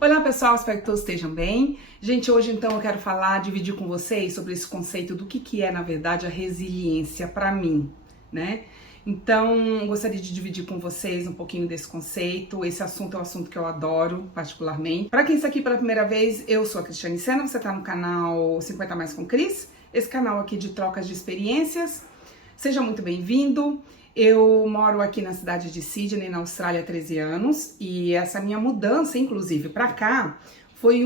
Olá pessoal, espero que todos estejam bem. Gente, hoje então eu quero dividir com vocês sobre esse conceito do que é na verdade a resiliência para mim, né? Então, gostaria de dividir com vocês um pouquinho desse conceito. Esse assunto é um assunto que eu adoro particularmente. Para quem está aqui pela primeira vez, eu sou a Cristiane Sena, você está no canal 50 Mais com Cris, esse canal aqui de trocas de experiências. Seja muito bem-vindo. Eu moro aqui na cidade de Sydney, na Austrália, há 13 anos, e essa minha mudança, inclusive, para cá, foi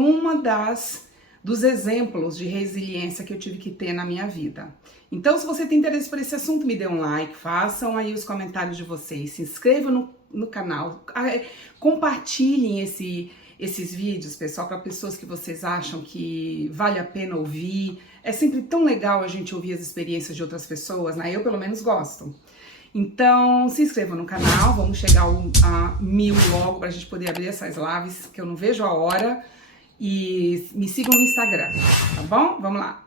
dos exemplos de resiliência que eu tive que ter na minha vida. Então, se você tem interesse por esse assunto, me dê um like, façam aí os comentários de vocês, se inscrevam no canal, compartilhem esses vídeos, pessoal, para pessoas que vocês acham que vale a pena ouvir. É sempre tão legal a gente ouvir as experiências de outras pessoas, né? Eu, pelo menos, gosto. Então, se inscreva no canal, vamos chegar a 1000 logo para a gente poder abrir essas lives, que eu não vejo a hora. E me sigam no Instagram, tá bom? Vamos lá!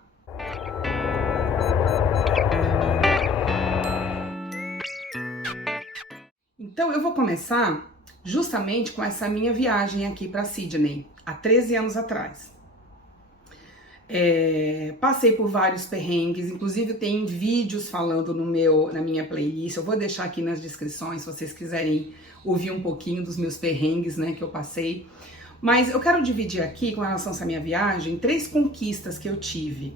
Então, eu vou começar justamente com essa minha viagem aqui para Sydney, há 13 anos atrás. Passei por vários perrengues, inclusive tem vídeos falando na minha playlist. Eu vou deixar aqui nas descrições se vocês quiserem ouvir um pouquinho dos meus perrengues, né, que eu passei. Mas eu quero dividir aqui, com relação a essa minha viagem, 3 conquistas que eu tive,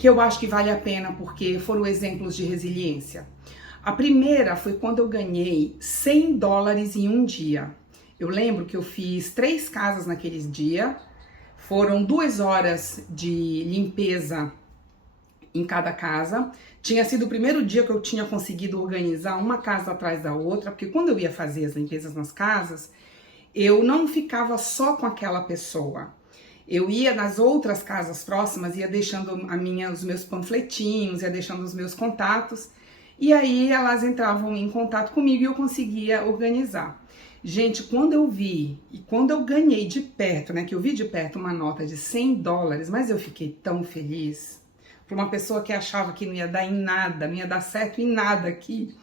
que eu acho que vale a pena porque foram exemplos de resiliência. A primeira foi quando eu ganhei $100 em um dia. Eu lembro que eu fiz 3 casas naquele dia. Foram 2 horas de limpeza em cada casa. Tinha sido o primeiro dia que eu tinha conseguido organizar uma casa atrás da outra, porque quando eu ia fazer as limpezas nas casas, eu não ficava só com aquela pessoa. Eu ia nas outras casas próximas, ia deixando os meus panfletinhos, ia deixando os meus contatos, e aí elas entravam em contato comigo e eu conseguia organizar. Gente, quando eu vi e quando eu ganhei de perto, né, que eu vi de perto uma nota de $100, mas eu fiquei tão feliz. Para uma pessoa que achava que não ia dar em nada, não ia dar certo em nada aqui.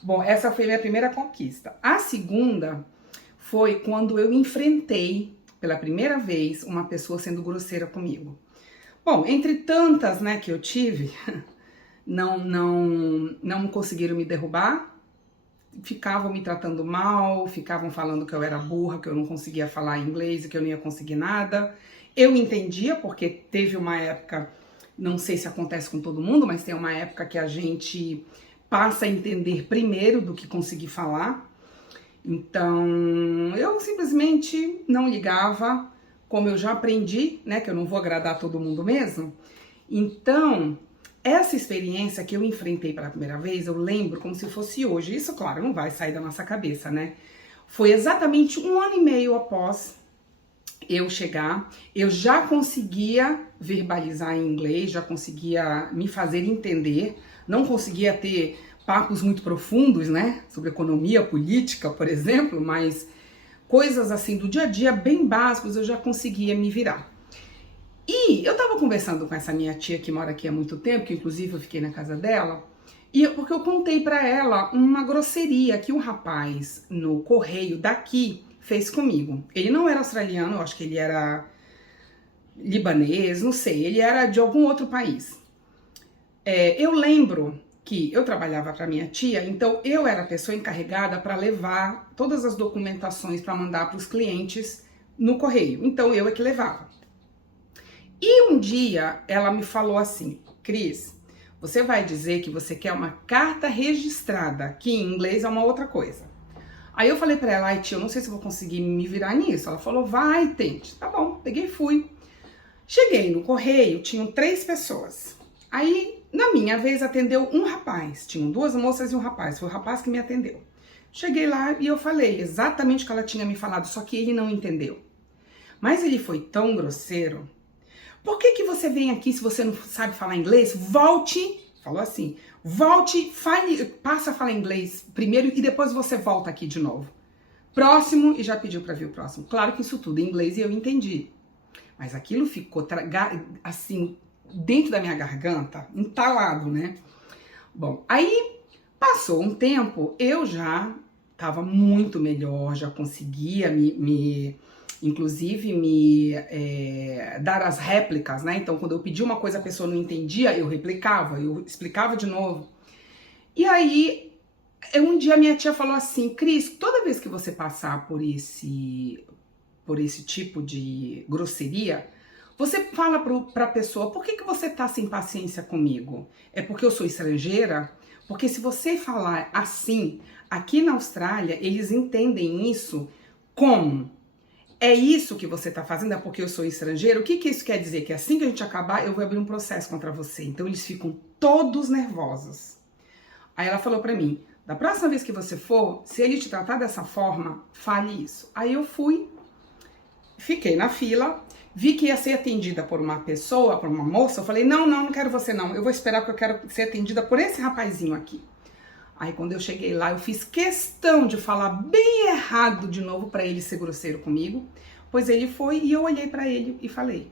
Bom, essa foi a minha primeira conquista. A segunda foi quando eu enfrentei pela primeira vez uma pessoa sendo grosseira comigo. Bom, entre tantas, né, que eu tive, não conseguiram me derrubar. Ficavam me tratando mal, ficavam falando que eu era burra, que eu não conseguia falar inglês e que eu não ia conseguir nada. Eu entendia, porque teve uma época, não sei se acontece com todo mundo, mas tem uma época que a gente passa a entender primeiro do que conseguir falar. Então, eu simplesmente não ligava, como eu já aprendi, né, que eu não vou agradar todo mundo mesmo. Então, essa experiência que eu enfrentei pela primeira vez, eu lembro como se fosse hoje. Isso, claro, não vai sair da nossa cabeça, né? Foi exatamente 1 ano e meio após eu chegar. Eu já conseguia verbalizar em inglês, já conseguia me fazer entender. Não conseguia ter papos muito profundos, né? Sobre economia, política, por exemplo, mas coisas assim do dia a dia, bem básicos, eu já conseguia me virar. E eu tava conversando com essa minha tia que mora aqui há muito tempo, que inclusive eu fiquei na casa dela, porque eu contei pra ela uma grosseria que um rapaz no correio daqui fez comigo. Ele não era australiano, eu acho que ele era libanês, não sei, ele era de algum outro país. Eu lembro que eu trabalhava para minha tia, então eu era a pessoa encarregada para levar todas as documentações para mandar para os clientes no correio. Então eu é que levava. E um dia ela me falou assim: Cris, você vai dizer que você quer uma carta registrada, que em inglês é uma outra coisa. Aí eu falei pra ela: ai tia, eu não sei se eu vou conseguir me virar nisso. Ela falou: vai, tente. Tá bom, peguei e fui. Cheguei no correio, tinham 3 pessoas. Aí, na minha vez, atendeu um rapaz. Tinham 2 moças e um rapaz. Foi o rapaz que me atendeu. Cheguei lá e eu falei exatamente o que ela tinha me falado, só que ele não entendeu. Mas ele foi tão grosseiro. Por que você vem aqui se você não sabe falar inglês? Volte, falou assim, volte, passa a falar inglês primeiro e depois você volta aqui de novo. Próximo, e já pediu para ver o próximo. Claro que isso tudo em inglês e eu entendi. Mas aquilo ficou assim, dentro da minha garganta, entalado, né? Bom, aí passou um tempo, eu já estava muito melhor, já conseguia me inclusive dar as réplicas, né? Então, quando eu pedi uma coisa a pessoa não entendia, eu replicava, eu explicava de novo. E aí, um dia minha tia falou assim, Cris, toda vez que você passar por esse tipo de grosseria, você fala pra pessoa, por que você tá sem paciência comigo? É porque eu sou estrangeira? Porque se você falar assim, aqui na Austrália, eles entendem isso como... É isso que você tá fazendo? É porque eu sou estrangeiro? O que isso quer dizer? Que assim que a gente acabar, eu vou abrir um processo contra você. Então eles ficam todos nervosos. Aí ela falou pra mim, da próxima vez que você for, se ele te tratar dessa forma, fale isso. Aí eu fui, fiquei na fila, vi que ia ser atendida por uma pessoa, por uma moça, eu falei, não quero você não, eu vou esperar porque eu quero ser atendida por esse rapazinho aqui. Aí quando eu cheguei lá, eu fiz questão de falar bem errado de novo pra ele ser grosseiro comigo, pois ele foi e eu olhei pra ele e falei,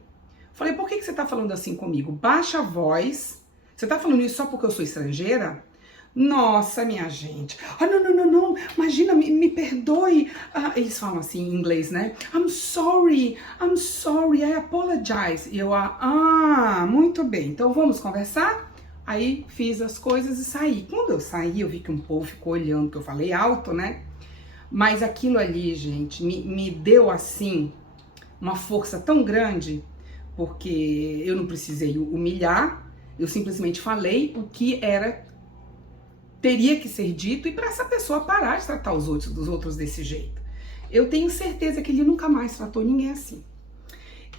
por que você tá falando assim comigo? Baixa a voz, você tá falando isso só porque eu sou estrangeira? Nossa, minha gente. Ah, não. Imagina, me perdoe. Ah, eles falam assim em inglês, né? I'm sorry, I apologize. E eu, muito bem. Então vamos conversar? Aí fiz as coisas e saí. Quando eu saí, eu vi que um povo ficou olhando, porque eu falei alto, né? Mas aquilo ali, gente, me deu assim uma força tão grande, porque eu não precisei humilhar, eu simplesmente falei o que teria que ser dito e para essa pessoa parar de tratar os outros desse jeito. Eu tenho certeza que ele nunca mais tratou ninguém assim.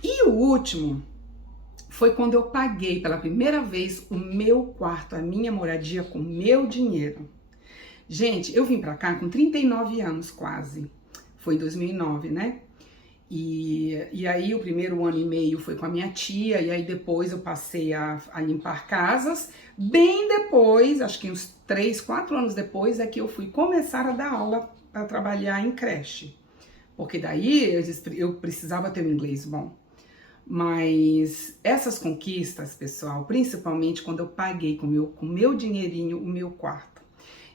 E o último foi quando eu paguei pela primeira vez o meu quarto, a minha moradia com meu dinheiro. Gente, eu vim pra cá com 39 anos quase. Foi em 2009, né? E aí o primeiro ano e meio foi com a minha tia, e aí depois eu passei a limpar casas. Bem depois, acho que uns 3, 4 anos depois, é que eu fui começar a dar aula para trabalhar em creche. Porque daí eu precisava ter um inglês bom. Mas essas conquistas, pessoal, principalmente quando eu paguei com meu dinheirinho o meu quarto.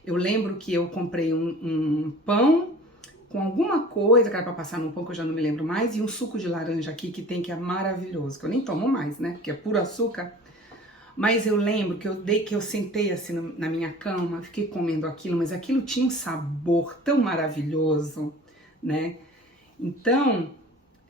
Eu lembro que eu comprei um pão com alguma coisa que era pra passar no pão, que eu já não me lembro mais, e um suco de laranja aqui que tem, que é maravilhoso, que eu nem tomo mais, né, porque é puro açúcar. Mas eu lembro que eu sentei assim na minha cama, fiquei comendo aquilo, mas aquilo tinha um sabor tão maravilhoso, né? Então,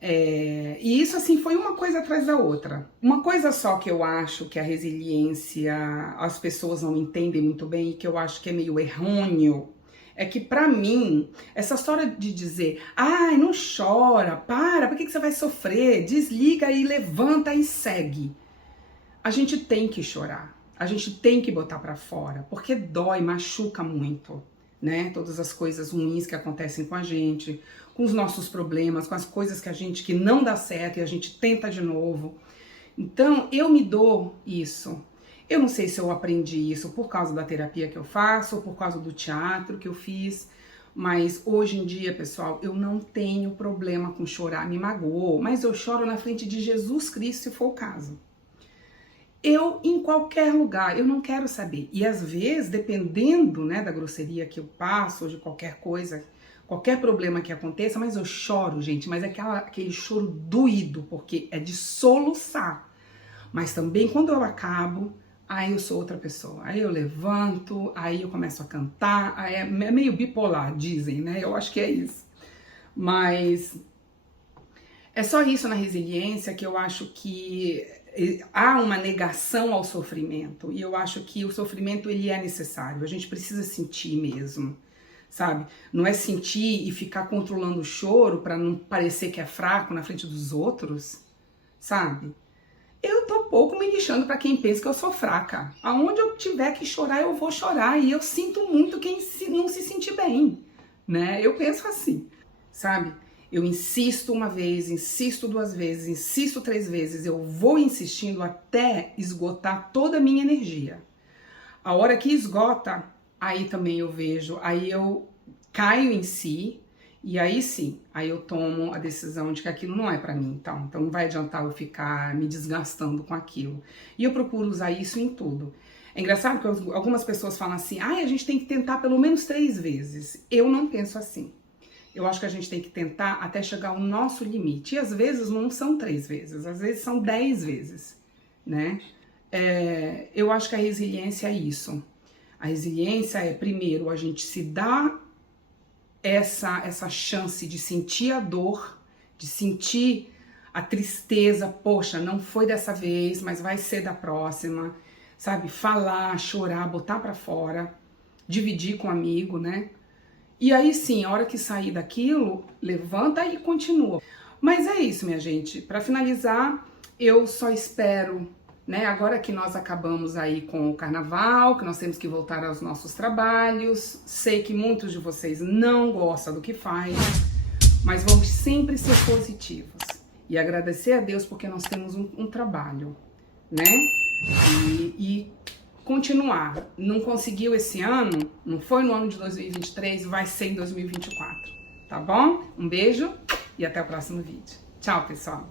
e isso assim foi uma coisa atrás da outra. Uma coisa só que eu acho que a resiliência as pessoas não entendem muito bem e que eu acho que é meio errôneo, é que pra mim, essa história de dizer, ai, não chora, por que você vai sofrer? Desliga e levanta e segue. A gente tem que chorar, a gente tem que botar pra fora, porque dói, machuca muito, né? Todas as coisas ruins que acontecem com a gente, com os nossos problemas, com as coisas que não dá certo e a gente tenta de novo. Então, eu me dou isso. Eu não sei se eu aprendi isso por causa da terapia que eu faço ou por causa do teatro que eu fiz, mas hoje em dia, pessoal, eu não tenho problema com chorar, me magoou, mas eu choro na frente de Jesus Cristo se for o caso. Eu, em qualquer lugar, eu não quero saber. E às vezes, dependendo, né, da grosseria que eu passo, ou de qualquer coisa, qualquer problema que aconteça, mas eu choro, gente, mas é aquele choro doído, porque é de soluçar. Mas também quando eu acabo, aí eu sou outra pessoa. Aí eu levanto, aí eu começo a cantar, aí é meio bipolar, dizem, né? Eu acho que é isso. Mas é só isso na resiliência que eu acho que há uma negação ao sofrimento, e eu acho que o sofrimento ele é necessário, a gente precisa sentir mesmo, sabe? Não é sentir e ficar controlando o choro para não parecer que é fraco na frente dos outros, sabe? Eu tô pouco me lixando para quem pensa que eu sou fraca. Aonde eu tiver que chorar, eu vou chorar, e eu sinto muito quem não se sentir bem, né? Eu penso assim, sabe? Eu insisto uma vez, insisto 2 vezes, insisto 3 vezes, eu vou insistindo até esgotar toda a minha energia. A hora que esgota, aí também eu vejo, aí eu caio em si, e aí sim, aí eu tomo a decisão de que aquilo não é pra mim, então não vai adiantar eu ficar me desgastando com aquilo. E eu procuro usar isso em tudo. É engraçado que algumas pessoas falam assim, a gente tem que tentar pelo menos 3 vezes. Eu não penso assim. eu acho que a gente tem que tentar até chegar ao nosso limite. E às vezes não são 3 vezes, às vezes são 10 vezes, né? Eu acho que a resiliência é isso. A resiliência é, primeiro, a gente se dá essa chance de sentir a dor, de sentir a tristeza, poxa, não foi dessa vez, mas vai ser da próxima, sabe? Falar, chorar, botar pra fora, dividir com um amigo, né? E aí sim, a hora que sair daquilo, levanta e continua. Mas é isso, minha gente. Pra finalizar, eu só espero, né, agora que nós acabamos aí com o carnaval, que nós temos que voltar aos nossos trabalhos, sei que muitos de vocês não gostam do que faz, mas vamos sempre ser positivos e agradecer a Deus porque nós temos um trabalho, né? E continuar. Não conseguiu esse ano, não foi no ano de 2023, vai ser em 2024, tá bom? Um beijo e até o próximo vídeo. Tchau, pessoal!